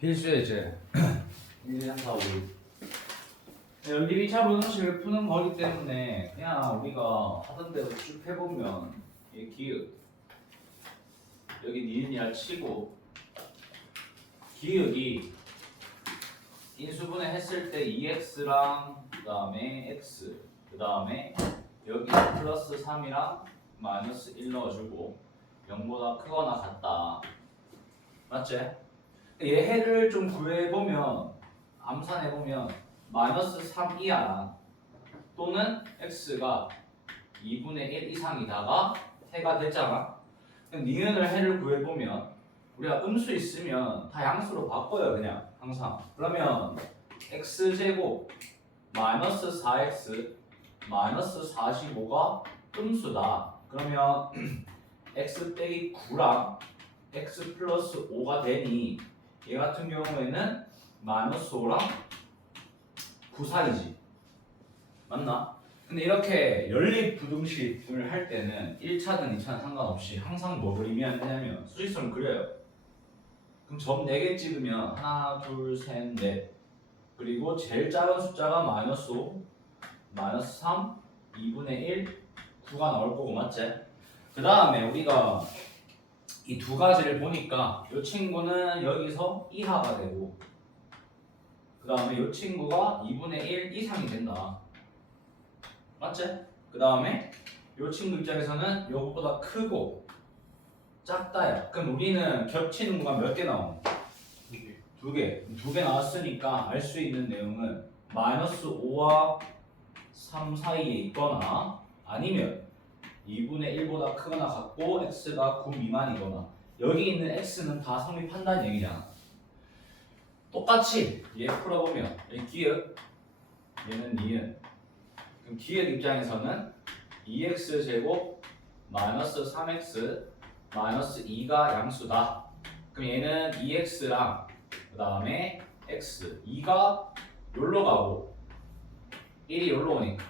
필수예제 1, 2, 3, 4, 5 여기 2차 분식을 푸는 거기 때문에 그냥 우리가 하던 대로 쭉 해보면 이 기억 여기 니은이라 치고 기억이 인수분해 했을 때 2x랑 그 다음에 x 그 다음에 여기 플러스 3이랑 마이너스 1 넣어주고 0보다 크거나 같다 맞지? 얘 해를 좀 구해보면 암산해보면 마이너스 3 이하나 또는 x가 2분의 1 이상이다가 해가 됐잖아. 니은을 해를 구해보면 우리가 음수 있으면 다 양수로 바꿔요 그냥 항상. 그러면 x제곱 마이너스 4x 마이너스 45가 음수다. 그러면 x 빼기 9랑 x 플러스 5가 되니 얘 같은 경우에는 마이너스 5랑 9 사이지. 맞나? 근데 이렇게 연립부등식을 할 때는 1차든 2차든 상관없이 항상 뭐 그리면 되냐면 수직선을 그려요. 그럼 점 4개 찍으면 하나, 둘, 셋, 넷 그리고 제일 작은 숫자가 마이너스 5, 마이너스 3, 2분의 1, 9가 나올 거고 맞지? 그 다음에 우리가 이 두 가지를 보니까 이 친구는 여기서 이하가 되고 그 다음에 이 친구가 2분의 1 이상이 된다. 맞지? 그 다음에 이 친구 입장에서는 이것보다 크고 작다야. 그럼 우리는 겹치는 구간 몇 개 나옴? 두 개 나왔으니까 알 수 있는 내용은 마이너스 5와 3 사이에 있거나 아니면 2분의 1보다 크거나 같고 x가 9 미만이거나 여기 있는 x는 다 성립한다는 얘기잖아. 똑같이 얘 풀어보면 얘 기억 얘는 니은 그럼 기억 입장에서는 2x제곱 마이너스 3x 마이너스 2가 양수다. 그럼 얘는 2x랑 그 다음에 x 2가 여기로 가고 1이 여기로 오니까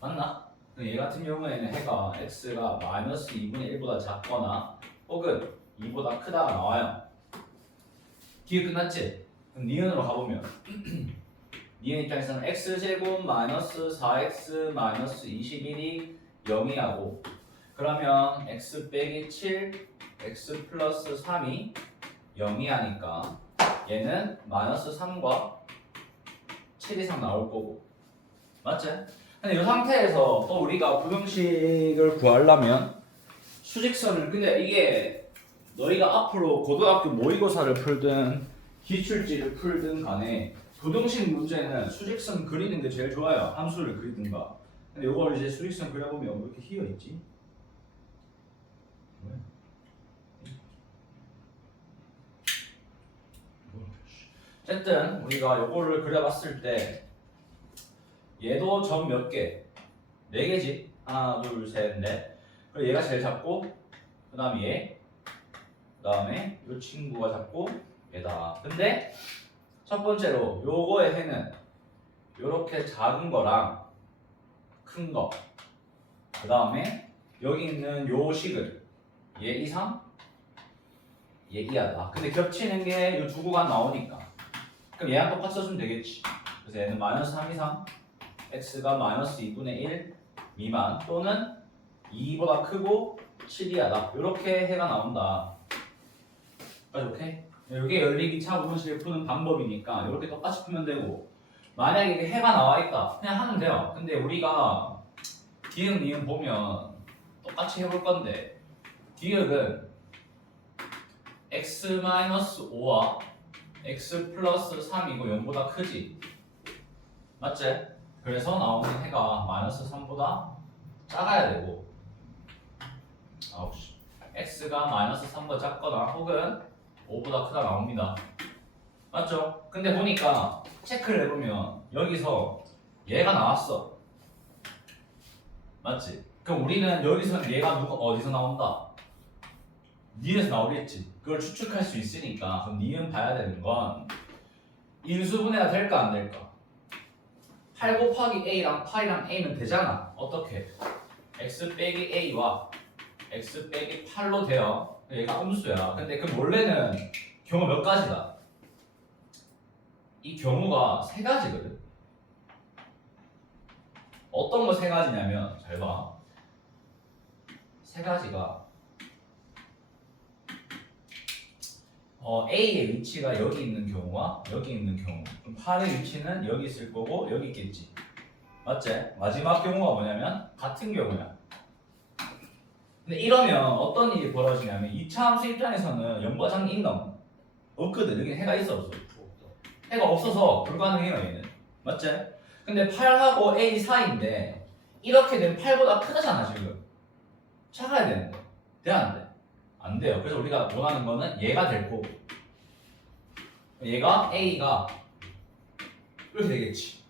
맞나? 얘 같은 경우에는 해가 x가 마이너스 2분의 1보다 작거나 혹은 2보다 크다가 나와요. 기억 끝났지? 그럼 니은으로 가보면 니은 입장에서는 x제곱 마이너스 4x 마이너스 21이 0이하고 그러면 x 빼기 7 x 플러스 3이 0이 하니까 얘는 마이너스 3과 7 이상 나올 거고 맞지? 근데 이 상태에서 또 우리가 부등식을 구하려면 수직선을 근데 이게 너희가 앞으로 고등학교 모의고사를 풀든 기출지를 풀든 간에 부등식 문제는 수직선 그리는 게 제일 좋아요. 함수를 그리든가. 근데 이걸 이제 수직선 그려보면 왜 이렇게 휘어 있지? 어쨌든 우리가 이거를 그려봤을 때 얘도 점 몇 개? 4개지? 하나, 둘, 셋, 넷. 그리고 얘가 제일 작고 그 다음에 얘 그 다음에 이 친구가 작고 얘다. 근데 첫 번째로 요거의 해는 요렇게 작은 거랑 큰 거. 그 다음에 여기 있는 요 식을 얘 이상 얘 이하다. 근데 겹치는 게 요 두 구간 나오니까 그럼 얘랑 똑같이 써주면 되겠지. 그래서 얘는 마이너스 3 이상 x가 마이너스 2분의 1 미만 또는 2보다 크고 7 이하다. 이렇게 해가 나온다. 오케이? 이게 연립 2차 부분식을 푸는 방법이니까 이렇게 똑같이 풀면 되고 만약에 이게 해가 나와 있다 그냥 하면 돼요. 근데 우리가 기억 니은 보면 똑같이 해볼 건데 기억은 x-5와 x 플러스 3이고 0보다 크지 맞지? 그래서 나오는 해가 마이너스 3보다 작아야 되고 x가 마이너스 3보다 작거나 혹은 5보다 크다 나옵니다. 맞죠? 근데 보니까 체크를 해보면 여기서 얘가 나왔어. 맞지? 그럼 우리는 여기서는 얘가 어디서 나온다? 니은에서 나오겠지. 그걸 추측할 수 있으니까 그럼 니은 봐야 되는 건 인수분해가 될까 안 될까? 8 곱하기 a랑 8이랑 a는 되잖아. 어떻게? x 빼기 a와 x 빼기 8로 돼요. 얘가 음수야. 근데 그 원래는 경우 몇 가지다. 이 경우가 세 가지거든. 어떤 거 세 가지냐면 잘 봐. 세 가지가 A의 위치가 여기 있는 경우와 여기 있는 경우. 그럼 8의 위치는 여기 있을 거고 여기 있겠지. 맞지? 마지막 경우가 뭐냐면 같은 경우야. 근데 이러면 어떤 일이 벌어지냐면 2차 함수 입장에서는 0과 장 있나? 없거든. 여기 해가 있어 없어? 해가 없어서 불가능해요 얘는. 맞지? 근데 8하고 A 사이인데 이렇게 되면 8보다 크다잖아 지금. 작아야 되는데 돼 안 돼? 안 돼요. 그래서 우리가 원하는 거는 얘가 될 거고 얘가 A가 이렇게 되겠지.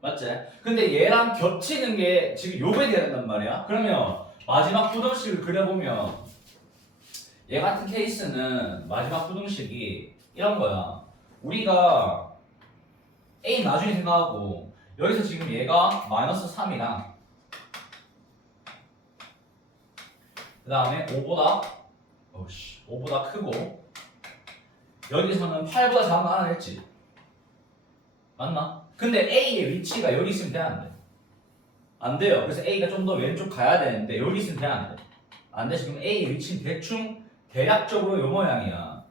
맞지? 근데 얘랑 겹치는 게 지금 요게 돼야 된단 말이야. 그러면 마지막 부등식을 그려보면 얘 같은 케이스는 마지막 부등식이 이런 거야. 우리가 A 나중에 생각하고 여기서 지금 얘가 마이너스 3이랑 그 다음에 5보다 크고 여기서는 8보다 작은 거 하나 했지. 맞나? 근데 A의 위치가 여기 있으면 돼 안 돼? 안 돼요. 그래서 A가 좀 더 왼쪽 가야 되는데 여기 있으면 돼 안 돼? 안 돼. 지금 A의 위치는 대충 대략적으로 요 모양이야.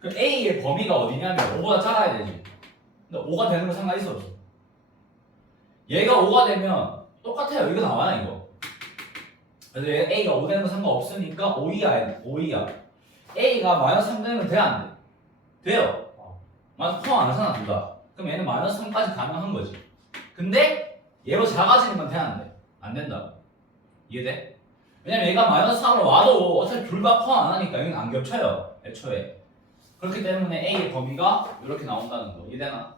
그럼 A의 범위가 어디냐면 5보다 작아야 되지. 근데 5가 되는 거 상관 있어 없어? 얘가 5가 되면 똑같아요. 이거 나와요 이거. 그래서 얘 A가 5 되는 거 상관없으니까 5이야 5이야. A가 마이너스 3 되는 건 돼 안 돼? 돼요. 마이너스 포함 안 하잖아 둘 다. 그럼 얘는 마이너스 3까지 가능한 거지. 근데 얘로 작아지는 건 돼 안 돼? 안 된다고. 이해돼? 왜냐면 얘가 마이너스 3으로 와도 어차피 둘 다 포함 안 하니까 여기는 안 겹쳐요 애초에. 그렇기 때문에 A의 범위가 이렇게 나온다는 거. 이해되나?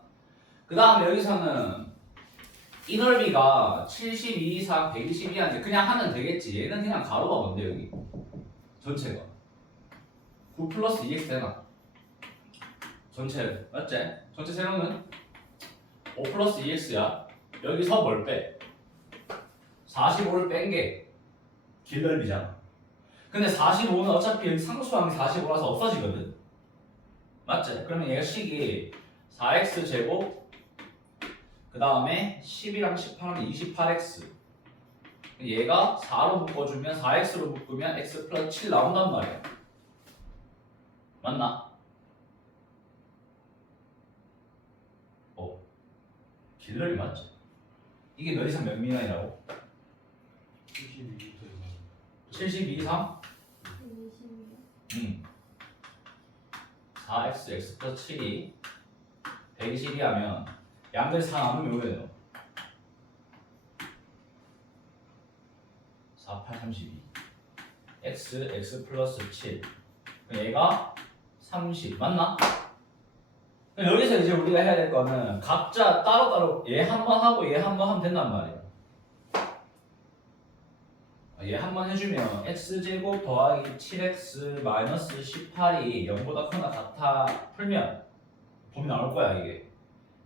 그 다음에 여기서는 이 넓이가 72 이상 122한데 그냥 하면 되겠지. 얘는 그냥 가로가 뭔데 여기 전체가 9 플러스 2x 되나? 전체를 맞지? 전체 세로는 5 플러스 2x야. 여기서 뭘 빼? 45를 뺀 게 길넓이잖아. 근데 45는 어차피 여기 상수항이 45라서 없어지거든. 맞지? 그러면 얘가 식이 4x 제곱 그 다음에 10이랑 18하면 28x. 얘가 4로 묶어주면 4x로 묶으면 x 플러스 7 나온단 말이야. 맞나? 길넓이 맞지? 이게 몇 이상 몇 미만이라고? 72 이상? 4x x 플러스 7이 122 하면 양들 4 나누면 왜 돼요? 4, 8, 32 x 플러스 7 그럼 얘가 30 맞나? 여기서 이제 우리가 해야 될 거는 각자 따로따로 얘 한 번 하고 얘 한 번 하면 된단 말이에요. 얘 한 번 해주면 x제곱 더하기 7x 마이너스 18이 0보다 크나 같아 풀면 범위 나올 거야 이게.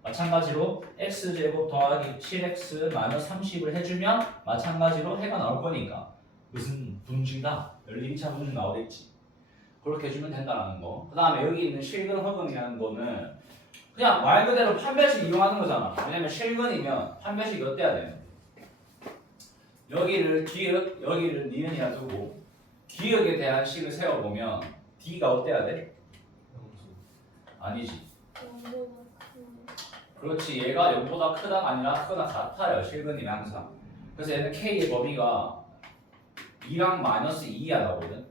마찬가지로 x제곱 더하기 7x 마이너스 30을 해주면 마찬가지로 해가 나올 거니까 무슨 분식이다. 12차 분식 나오겠지. 그렇게 해주면 된다는 거. 그 다음에 여기 있는 실근 허근이라는 거는 그냥 말 그대로 판별식 이용하는 거잖아. 왜냐면 실근이면 판별식이 어때야 돼? 여기를 기역, 여기를 니은이라 두고 기역에 대한 식을 세워보면 D가 어때야 돼? 아니지. 그렇지. 얘가 0보다 크다가 아니라 크거나 같아요. 실근이면 항상. 그래서 얘는 K의 범위가 2랑 마이너스 2야 나오거든.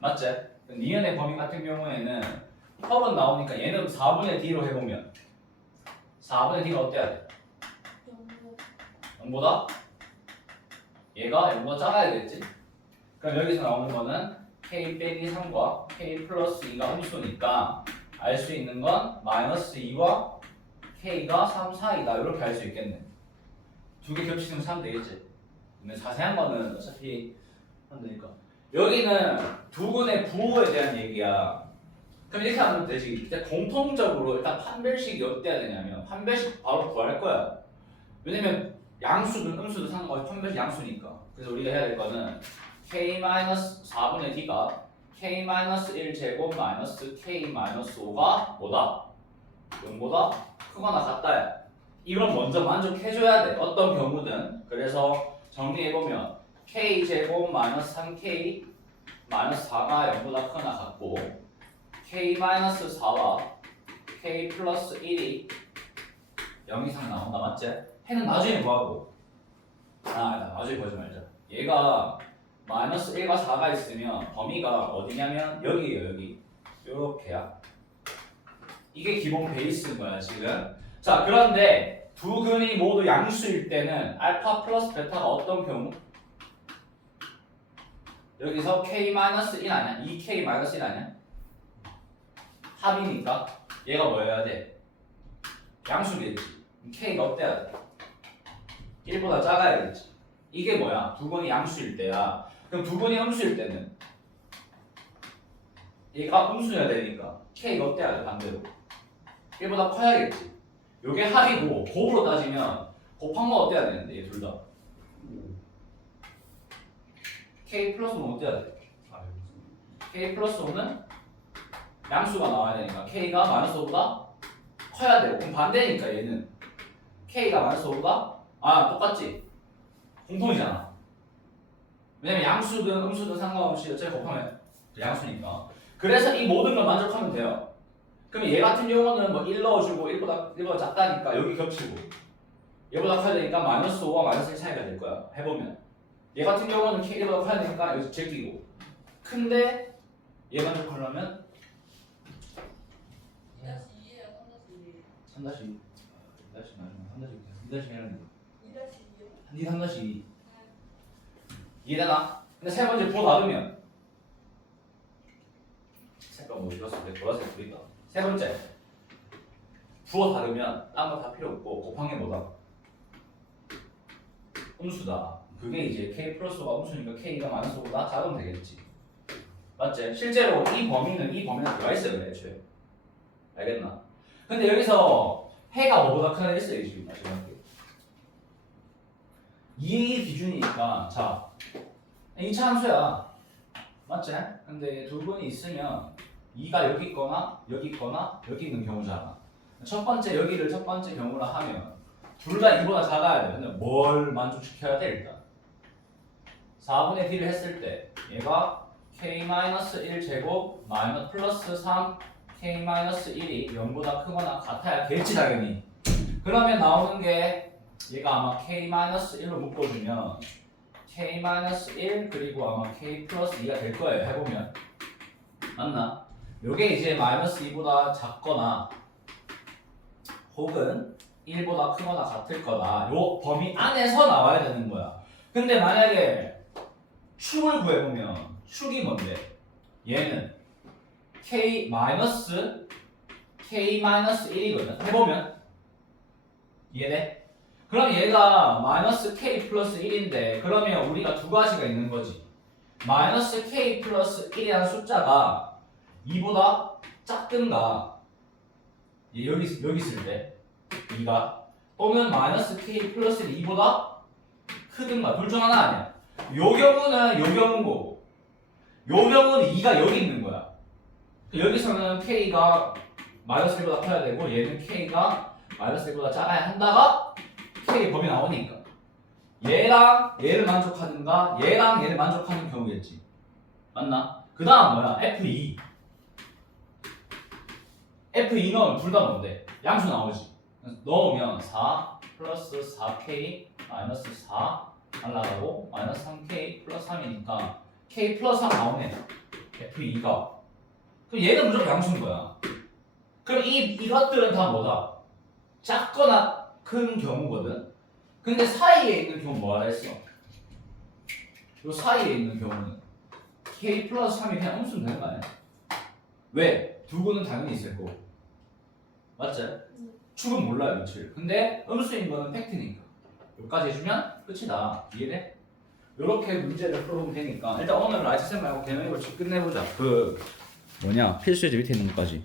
맞지? 니은의 범위 같은 경우에는 헐은 나오니까 얘는 4분의 D로 해보면 4분의 D가 어때야 돼? 0보다? 얘가 0보다 작아야겠지? 그럼 여기서 나오는 거는 K 빼기 3과 K 플러스 2가 함수니까 알 수 있는 건 마이너스 2와 K가 3 사이다 이렇게 알 수 있겠네. 두 개 겹치는 거 사면 되겠지? 근데 자세한 거는 어차피 하면 되니까. 여기는 두근의 부호에 대한 얘기야. 그럼 이렇게 하면 되지. 일단 공통적으로 일단 판별식이 어때야 되냐면 판별식 바로 구할 거야. 왜냐면 양수든 음수든 상관없이 판별식 양수니까. 그래서 우리가 해야 될 거는 K-4분의 D가 k-1제곱 마이너스 k-5가 뭐다? 0보다 크거나 같다. 이건 먼저 만족해줘야 돼. 어떤 경우든. 그래서 정리해보면 k제곱 마이너스 3k 마이너스 4가 0보다 크거나 같고 k-4와 k 플러스 1이 0 이상 나온다. 맞지? 해는 나중에 뭐하고? 나중에 보지 말자. 얘가 마이너스 1과 4가 있으면 범위가 어디냐면 여기에요. 여기 요렇게야. 이게 기본 베이스인 거야 지금. 자, 그런데 두 근이 모두 양수일 때는 알파 플러스 베타가 어떤 경우? 여기서 k-1 아니야? 2k-1 아니야? 합이니까 얘가 뭐여야 돼? 양수겠지. k가 어때야 돼? 1보다 작아야겠지. 이게 뭐야? 두 근이 양수일 때야. 그럼 두 근이 음수일 때는 얘가 음수여야 되니까 k가 어때야 돼? 반대로 1보다 커야겠지. 요게 합이고 곱으로 따지면 곱한 거 어때야 되는데 얘 둘 다 k 플러스 5는 어때야 돼? k 플러스 5는 양수가 나와야 되니까 k가 마이너스 5보다 커야 되고 그럼 반대니까 얘는 k가 마이너스 5보다 똑같지? 공통이잖아. 왜냐면 양수든 음수든 상관없이 어차피 곱하면 양수니까. 그래서 이 모든 걸 만족하면 돼요. 그럼 얘 같은 경우는 뭐 1 넣어주고 1보다 작다니까 여기 겹치고 얘보다 커야 되니까 마이너스 5와 마이너스 1 차이가 될 거야. 해보면 얘 같은 경우는 K보다 커야 되니까 여기서 제끼고 근데 얘 만족하려면 3-2 3-2 해야 돼. 3-2 이해되나? 근데 세 번째 부호 닫으면 색깔 뭐 이었을 때 보라색 보인다. 세 번째 부호 닫으면 딴 거 다 필요 없고 곱한 게 뭐다? 음수다. 그게 이제 k 플러스가 음수니까 k가 마이너스 5보다 작으면 되겠지. 맞지? 실제로 이 범위는 들어가 있어요. 애초에. 알겠나? 근데 여기서 해가 5보다 큰 애 있어요. 지금 마지막에. 이 기준이니까 자 2차 함수야. 맞지? 근데 두 분이 있으면 2가 여기 있거나 여기 있거나 여기 있는 경우잖아. 첫 번째 경우라 하면 둘 다 2보다 작아야 돼. 근데 뭘 만족시켜야 돼 일단? 4분의 d를 했을 때 얘가 k-1제곱 마이너스 플러스 3 k-1이 0보다 크거나 같아야 겠지 당연히. 그러면 나오는 게 얘가 아마 k-1로 묶어주면 k-1 그리고 아마 k 플러스 2가 될 거예요. 해보면 맞나? 요게 이제 마이너스 2보다 작거나 혹은 1보다 크거나 같을 거다. 요 범위 안에서 나와야 되는 거야. 근데 만약에 축을 구해보면 축이 뭔데? 얘는 k-1이거든. 해보면 이해돼? 그럼 얘가 마이너스 k 플러스 1인데 그러면 우리가 두 가지가 있는 거지. 마이너스 k 플러스 1이라는 숫자가 2보다 작든가 여기 있을 때 2가 또는 마이너스 k 플러스 2보다 크든가 둘 중 하나 아니야. 요 경우는 요 경우인 거고 요 경우는 2가 여기 있는 거야. 여기서는 k가 마이너스 1보다 커야 되고 얘는 k가 마이너스 1보다 작아야 한다가 k 범위 나오니까 얘랑 얘를 만족하든가 얘랑 얘를 만족하는 경우겠지. 맞나? 그 다음 뭐야? F2 넣으면 둘 다 뭔데? 양수 나오지. 넣으면 4 플러스 4k 마이너스 4 날라가고 마이너스 3k 플러스 3이니까 k 플러스 3 나오네. F2가. 그럼 얘는 무조건 양수인 거야. 그럼 이것들은 다 뭐다? 작거나 큰 경우거든. 근데 사이에 있는 경우 뭐라 했어? 요 사이에 있는 경우는 k 플러스 3이 그냥 음수면 되는 거 아니야? 왜? 두 군은 당연히 있을 거고. 맞지? 축은 몰라요, 며칠. 근데 음수인 거는 팩트니까. 여기까지 해주면 끝이다. 이해돼? 요렇게 문제를 풀어보면 되니까 일단 오늘 라이트쌤 말고 개념을 쭉 끝내보자. 필수예제 밑에 있는 것까지.